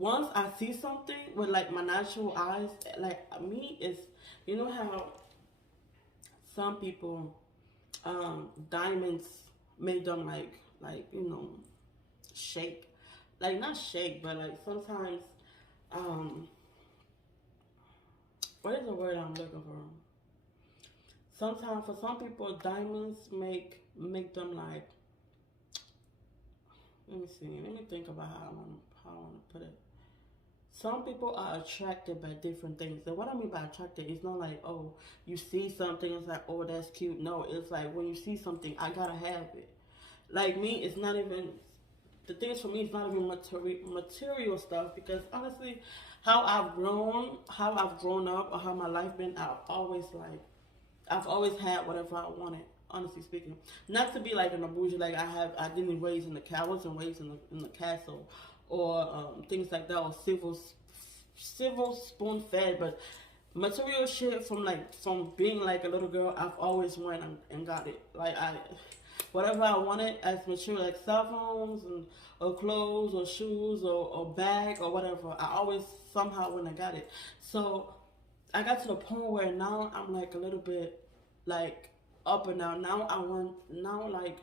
once I see something with like my natural eyes, like me is, you know how some people, diamonds make them like shake, like not shake, but like sometimes, um, what is the word I'm looking for? Sometimes for some people, diamonds make them like. Let me see. Let me think about how I want to put it. Some people are attracted by different things. And what I mean by attracted, it's not like, oh, you see something, it's like, oh, that's cute. No, it's like when you see something, I gotta have it. Like me, it's not even, the things for me, it's not even material stuff, because honestly, how I've grown up, or how my life been, I've always had whatever I wanted. Honestly speaking, not to be like an abuser, like I didn't raise in the I wasn't raised in the castle, or things like that, or civil spoon fed, but material shit from being like a little girl, I've always went and got it. Like whatever I wanted as material, like cell phones and or clothes or shoes or bag or whatever, I always somehow went and got it. So I got to the point where now I'm like a little bit like up and down. Now I want now like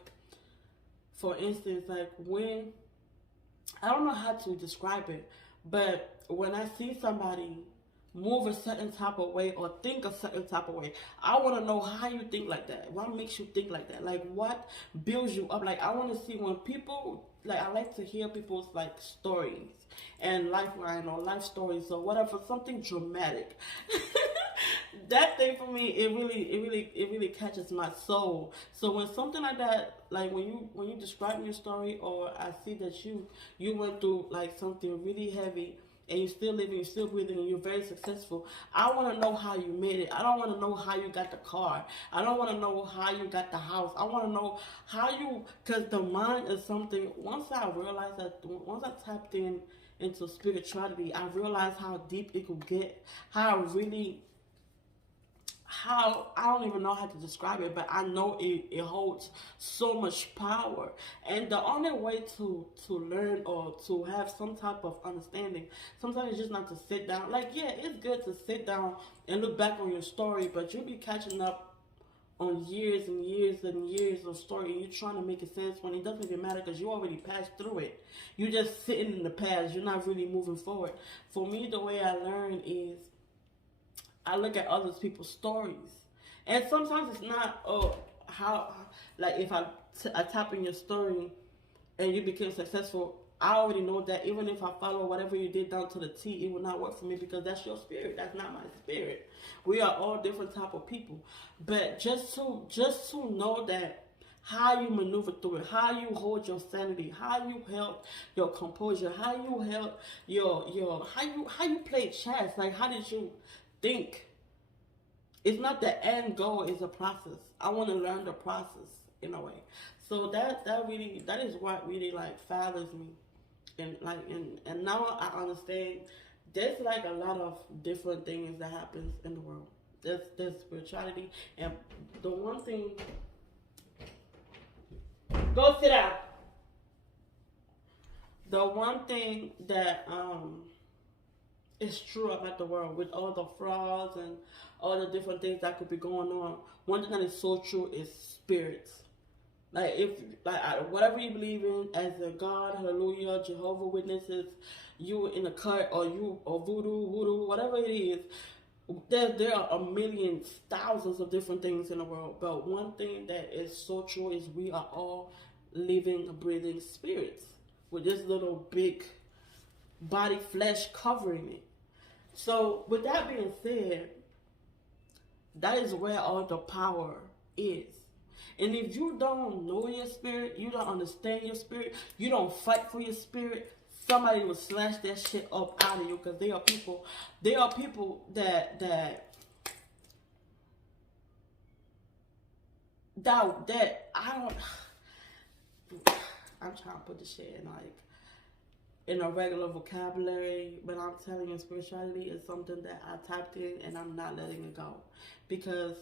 for instance, like when I don't know how to describe it, but when I see somebody move a certain type of way or think a certain type of way, I want to know how you think like that. What makes you think like that? Like what builds you up? Like I want to see when people, like I like to hear people's like stories and lifeline or life stories or whatever, something dramatic. That thing for me, it really catches my soul. So when something like that, like when you describe your story, or I see that you went through like something really heavy, and you're still living, you're still breathing, and you're very successful, I want to know how you made it. I don't want to know how you got the car. I don't want to know how you got the house. I want to know how you, because the mind is something. Once I realized that, once I tapped into spirituality, I realized how deep it could get, how really, how I don't even know how to describe it, but I know it holds so much power. And the only way to learn or to have some type of understanding, sometimes it's just not to sit down. Like yeah, it's good to sit down and look back on your story, but you'll be catching up on years and years and years of story, and you're trying to make it sense when it doesn't even matter, because you already passed through it. You're just sitting in the past, you're not really moving forward. For me, the way I learn is I look at other people's stories, and sometimes it's not how, like if I tap in your story and you became successful. I already know that even if I follow whatever you did down to the T, it will not work for me, because that's your spirit. That's not my spirit. We are all different type of people, but just to know that how you maneuver through it, how you hold your sanity, how you held your composure, how you held your how you played chess. Like how did you think? It's not the end goal, it's a process. I want to learn the process in a way. So that is what really like fathers me, and now I understand there's like a lot of different things that happens in the world. There's spirituality, and the one thing, go sit down. The one thing that is true about the world, with all the frauds and all the different things that could be going on. One thing that is so true is spirits. Like if whatever you believe in, as a God, hallelujah, Jehovah Witnesses, you in a cut, or you or voodoo, whatever it is. There are a million, thousands of different things in the world, but one thing that is so true is we are all living, breathing spirits with this little big body flesh covering it. So with that being said, that is where all the power is. And if you don't know your spirit, you don't understand your spirit, you don't fight for your spirit, somebody will slash that shit up out of you, because they are people that I don't. I'm trying to put the shit in like in a regular vocabulary, but I'm telling you, spirituality is something that I tapped in, and I'm not letting it go, because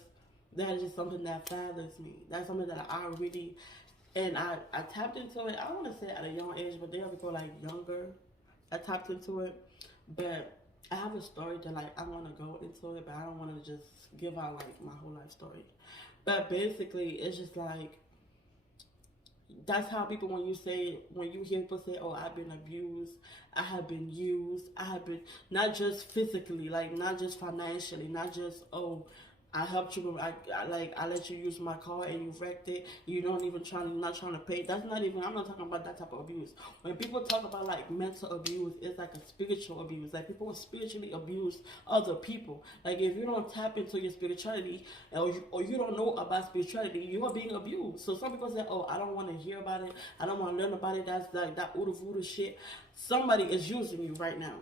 that is just something that fathers me. That's something that I really, and I tapped into it. I don't want to say at a young age, but there are people like younger I tapped into it, but I have a story that like I want to go into it, but I don't want to just give out like my whole life story. But basically, it's just like that's how people when you hear people say, "Oh, I've been abused, I have been used, I have been not just physically, like not just financially, not just oh." I helped you. I let you use my car and you wrecked it. You don't even not trying to pay. That's not even. I'm not talking about that type of abuse. When people talk about like mental abuse, it's like a spiritual abuse. Like people will spiritually abuse other people. Like if you don't tap into your spirituality, or you don't know about spirituality, you are being abused. So some people say, "Oh, I don't want to hear about it. I don't want to learn about it." That's like that voodoo voodoo shit. Somebody is using you right now.